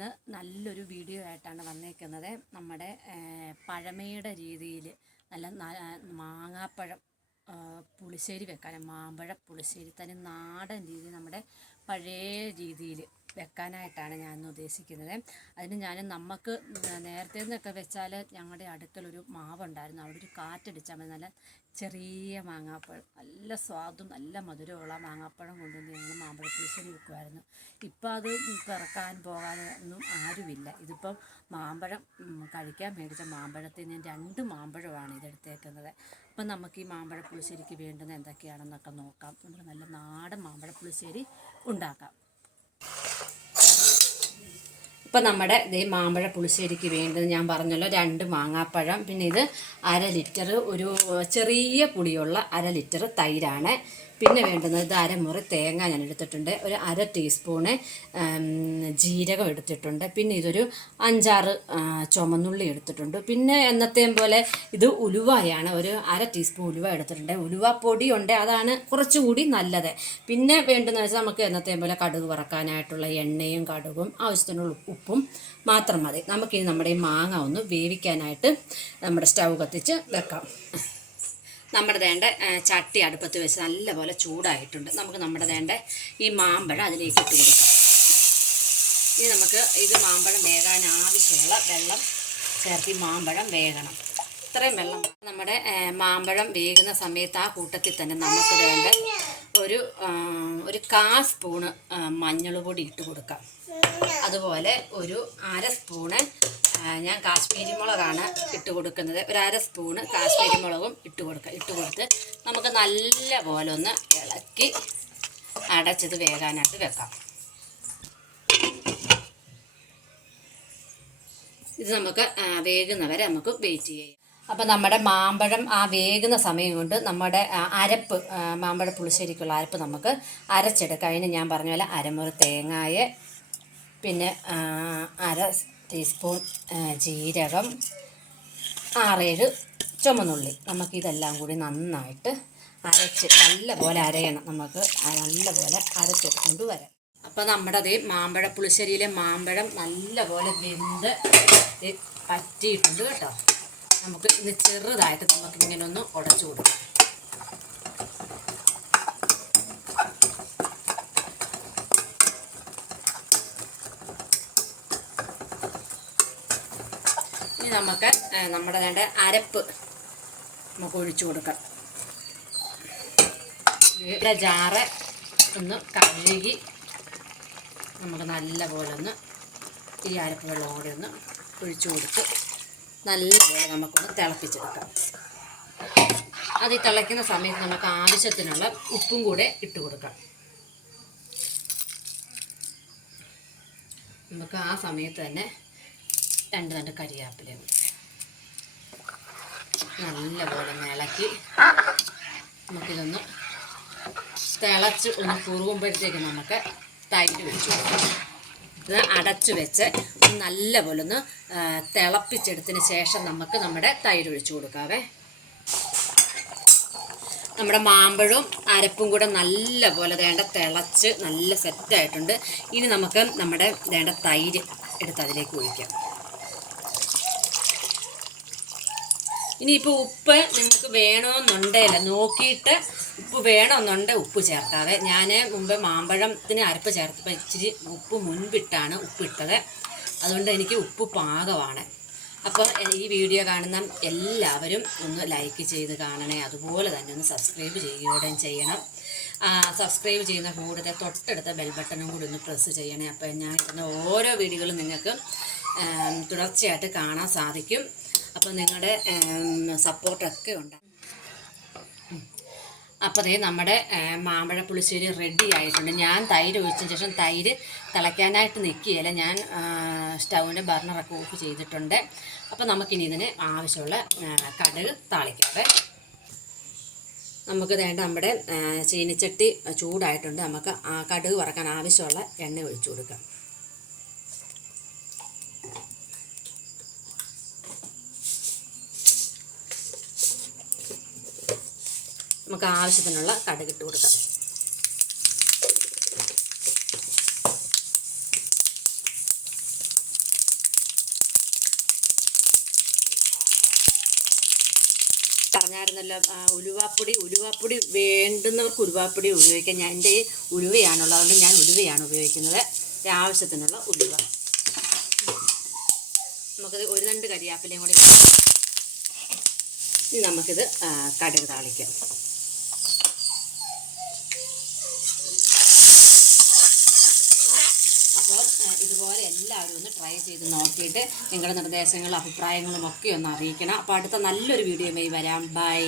ഇന്ന് നല്ലൊരു വീഡിയോ ആയിട്ടാണ് വന്നേക്കുന്നത്. നമ്മുടെ പഴമയുടെ രീതിയിൽ നല്ല മാങ്ങാപ്പഴം പുളിശ്ശേരി വെക്കാൻ മാമ്പഴ പുളിശ്ശേരി തന്നെ നാടൻ രീതി നമ്മുടെ പഴയ രീതിയിൽ വെക്കാനായിട്ടാണ് ഞാൻ ഉദ്ദേശിക്കുന്നത്. അതിന് ഞാൻ നമുക്ക് നേരത്തെ നിന്നൊക്കെ വെച്ചാൽ ഞങ്ങളുടെ അടുക്കലൊരു മാവുണ്ടായിരുന്നു. അവിടെ ഒരു കാറ്റടിച്ചാൽ മതി. നല്ല ചെറിയ മാങ്ങാപ്പഴം. നല്ല സ്വാദും നല്ല മധുരമുള്ള മാങ്ങാപ്പഴം കൊണ്ടുവന്ന് ഞങ്ങൾ മാമ്പഴപ്പുളിശ്ശേരി വെക്കുമായിരുന്നു ഇപ്പോൾ അത് പിറക്കാൻ പോകാനൊന്നും ആരുമില്ല. ഇതിപ്പം മാമ്പഴം കഴിക്കാൻ മേടിച്ച മാമ്പഴത്തിൽ നിന്ന് രണ്ട് മാമ്പഴമാണ് ഇതെടുത്തേക്കുന്നത്. അപ്പം നമുക്ക് ഈ മാമ്പഴപ്പുളിശ്ശേരിക്ക് വേണ്ടുന്ന എന്തൊക്കെയാണെന്നൊക്കെ നോക്കാം. നമ്മൾ നല്ല നാടൻ മാമ്പഴ പുളിശ്ശേരി ഉണ്ടാക്കാം ഇപ്പം നമ്മുടെ ഇതേ മാമ്പഴ പുളിശ്ശേരിക്ക് വേണ്ടത് ഞാൻ പറഞ്ഞല്ലോ രണ്ട് മാങ്ങാപ്പഴം പിന്നെ ഇത് അര ലിറ്റർ ഒരു ചെറിയ പുളിയുള്ള അര ലിറ്റർ തൈരാണ്. പിന്നെ വേണ്ടുന്നത് ഇത് അരമുറി തേങ്ങ ഞാൻ എടുത്തിട്ടുണ്ട് ഒരു അര ടീസ്പൂണ് ജീരകം എടുത്തിട്ടുണ്ട് പിന്നെ ഇതൊരു അഞ്ചാറ് ചുമന്നുള്ളി എടുത്തിട്ടുണ്ട്. പിന്നെ എന്നത്തെയും പോലെ ഇത് ഉലുവയാണ് ഒരു അര ടീസ്പൂൺ ഉലുവ എടുത്തിട്ടുണ്ട്. ഉലുവ പൊടിയുണ്ട് അതാണ് കുറച്ചുകൂടി നല്ലത്. പിന്നെ വേണ്ടുന്ന വെച്ചാൽ നമുക്ക് എന്നത്തെയും പോലെ കടുക് വറക്കാനായിട്ടുള്ള എണ്ണയും കടുകും ആവശ്യത്തിനുള്ള ഉപ്പും മാത്രം മതി. നമുക്കിനി നമ്മുടെ ഈ മാങ്ങ ഒന്ന് വേവിക്കാനായിട്ട് നമ്മുടെ സ്റ്റൗ കത്തിച്ച് വെക്കാം. നമ്മുടെ വേണ്ട ചട്ടി അടുപ്പത്ത് വെച്ച് നല്ലപോലെ ചൂടായിട്ടുണ്ട്. നമുക്ക് നമ്മുടെ വേണ്ട ഈ മാമ്പഴം അതിലേക്ക് ഇട്ട് കൊടുക്കാം. ഇനി നമുക്ക് ഇത് മാമ്പഴം വേകാൻ ആവശ്യമുള്ള വെള്ളം ചേർത്ത് മാമ്പഴം വേകണം. ഇത്രയും വെള്ളം. നമ്മുടെ മാമ്പഴം വേകുന്ന സമയത്ത് ആ കൂട്ടത്തിൽ തന്നെ നമുക്ക് വേണ്ട ഒരു ഒരു കാ സ്പൂണ് മഞ്ഞൾ പൊടി ഇട്ട് കൊടുക്കാം. അതുപോലെ ഒരു അര സ്പൂണ് ഞാൻ കാശ്മീരി മുളകാണ് ഇട്ട് കൊടുക്കുന്നത്. ഒരു അര സ്പൂണ് കാശ്മീരി മുളകും ഇട്ട് കൊടുക്കുക ഇട്ട് കൊടുത്ത് നമുക്ക് നല്ല പോലെ ഒന്ന് ഇളക്കി അടച്ചത് വേകാനായിട്ട് വെക്കാം. ഇത് നമുക്ക് വേകുന്നവരെ നമുക്ക് വെയിറ്റ് ചെയ്യാം. അപ്പം നമ്മുടെ മാമ്പഴം ആ വേകുന്ന സമയം കൊണ്ട് നമ്മുടെ അരപ്പ് മാമ്പഴ പുളിശ്ശേരിക്കുള്ള അരപ്പ് നമുക്ക് അരച്ചെടുക്കാം. അതിന് ഞാൻ പറഞ്ഞ പോലെ അരമുറി തേങ്ങായ പിന്നെ അര ടീസ്പൂൺ ജീരകം ആറേഴ് ചുമന്നുള്ളി. നമുക്കിതെല്ലാം കൂടി നന്നായിട്ട് അരച്ച് നല്ലപോലെ അരയണം. നമുക്ക് നല്ലപോലെ അരച്ചെടുത്തുകൊണ്ട് വരാം. അപ്പോൾ നമ്മുടെ അതേ മാമ്പഴ പുളിശ്ശേരിയിലെ മാമ്പഴം നല്ലപോലെ വെന്ത് പറ്റിയിട്ടുണ്ട് കേട്ടോ. നമുക്ക് ഇത് ചെറുതായിട്ട് നമുക്ക് ഇങ്ങനെ ഒന്ന് ഉടച്ചു കൊടുക്കാം. ഇനി നമുക്ക് നമ്മുടെ വേണ്ട അരപ്പ് നമുക്ക് ഒഴിച്ചു കൊടുക്കാം. ഇവിടെ ജാറ് ഒന്ന് കഴുകി നമുക്ക് നല്ലപോലെ ഒന്ന് ഈ അരപ്പ് വെള്ളം കൂടെ ഒന്ന് ഒഴിച്ചു കൊടുത്ത് നല്ലപോലെ നമുക്കൊന്ന് തിളപ്പിച്ചെടുക്കാം. അത് ഈ തിളയ്ക്കുന്ന സമയത്ത് നമുക്ക് ആവശ്യത്തിനുള്ള ഉപ്പും കൂടെ ഇട്ട് കൊടുക്കാം. നമുക്ക് ആ സമയത്ത് തന്നെ രണ്ട് രണ്ട് കരിയാപ്പിലയും നല്ലപോലെ ഇളക്കി നമുക്കിതൊന്ന് തിളച്ച് ഒന്ന് കുറുകുമ്പോഴത്തേക്ക് നമുക്ക് തൈര് വെച്ച് കൊടുക്കാം. ഇത് അടച്ചു വെച്ച് നല്ലപോലെ ഒന്ന് തിളപ്പിച്ചെടുത്തതിന് ശേഷം നമുക്ക് നമ്മുടെ തൈര് ഒഴിച്ചു കൊടുക്കാവേ. നമ്മുടെ മാമ്പഴവും അരപ്പും കൂടെ നല്ല പോലെ വേണ്ട തിളച്ച് നല്ല സെറ്റായിട്ടുണ്ട് ഇനി നമുക്ക് നമ്മുടെ വേണ്ട തൈര് എടുത്ത് അതിലേക്ക് ഒഴിക്കാം. ഇനിയിപ്പോൾ ഉപ്പ് നിങ്ങൾക്ക് വേണമെന്നുണ്ടേല നോക്കിയിട്ട് ഉപ്പ് വേണമെന്നുണ്ട് ഉപ്പ് ചേർത്താതെ. ഞാൻ മുമ്പ് മാമ്പഴത്തിന് അരപ്പ് ചേർത്തപ്പോൾ ഇച്ചിരി ഉപ്പ് മുൻപിട്ടാണ് ഉപ്പിട്ടത്. അതുകൊണ്ട് എനിക്ക് ഉപ്പ് പാകമാണ്. അപ്പോൾ ഈ വീഡിയോ കാണുന്ന എല്ലാവരും ഒന്ന് ലൈക്ക് ചെയ്ത് കാണണേ. അതുപോലെ തന്നെ ഒന്ന് സബ്സ്ക്രൈബ് ചെയ്യുകയും ചെയ്യണം. സബ്സ്ക്രൈബ് ചെയ്യുന്ന കൂടുതൽ തൊട്ടടുത്ത ബെൽ ബട്ടണും കൂടി ഒന്ന് പ്രസ് ചെയ്യണേ. അപ്പോൾ ഞാൻ ഇടുന്ന ഓരോ വീഡിയോകളും നിങ്ങൾക്ക് തുടർച്ചയായിട്ട് കാണാൻ സാധിക്കും. അപ്പോൾ നിങ്ങളുടെ സപ്പോർട്ടൊക്കെ ഉണ്ട്. അപ്പോൾ അതേ നമ്മുടെ മാമ്പഴ പുളിശ്ശേരി റെഡി ആയിട്ടുണ്ട്. ഞാൻ തൈര് ഒഴിച്ചതിന് ശേഷം തൈര് തിളയ്ക്കാനായിട്ട് നിൽക്കുകയില്ല ഞാൻ സ്റ്റൗവിന്റെ ബർണറൊക്കെ ഓഫ് ചെയ്തിട്ടുണ്ട്. അപ്പോൾ നമുക്കിനി ഇതിന് ആവശ്യമുള്ള കടുക് താളിക്കാവേ. നമുക്ക് വേണ്ട നമ്മുടെ ചീനിച്ചട്ടി ചൂടായിട്ടുണ്ട്. നമുക്ക് കടുക് വറക്കാൻ ആവശ്യമുള്ള എണ്ണ ഒഴിച്ചു കൊടുക്കാം. നമുക്ക് ആവശ്യത്തിനുള്ള കടുക് ഇട്ട് കൊടുക്കാം. പറഞ്ഞായിരുന്നല്ലോ ഉലുവാപ്പൊടി ഉലുവാപ്പൊടി വേണ്ടുന്നവർക്ക് ഉലുവാപ്പൊടി ഉപയോഗിക്കാം. ഞാൻ എന്റെ ഉലുവയാണുള്ളത് അതുകൊണ്ട് ഞാൻ ഉലുവയാണ് ഉപയോഗിക്കുന്നത്. ആവശ്യത്തിനുള്ള ഉലുവ. നമുക്കത് ഒരു രണ്ട് കരിയാപ്പിലയും കൂടി നമുക്കിത് കടുക് താളിക്കാം. ഇതുപോലെ എല്ലാവരും ഒന്ന് ട്രൈ ചെയ്ത് നോക്കിയിട്ട് നിങ്ങളുടെ നിർദ്ദേശങ്ങളും അഭിപ്രായങ്ങളും ഒക്കെ ഒന്ന് അറിയിക്കണം. അപ്പോൾ അടുത്ത നല്ലൊരു വീഡിയോയുമായി വരാം. ബൈ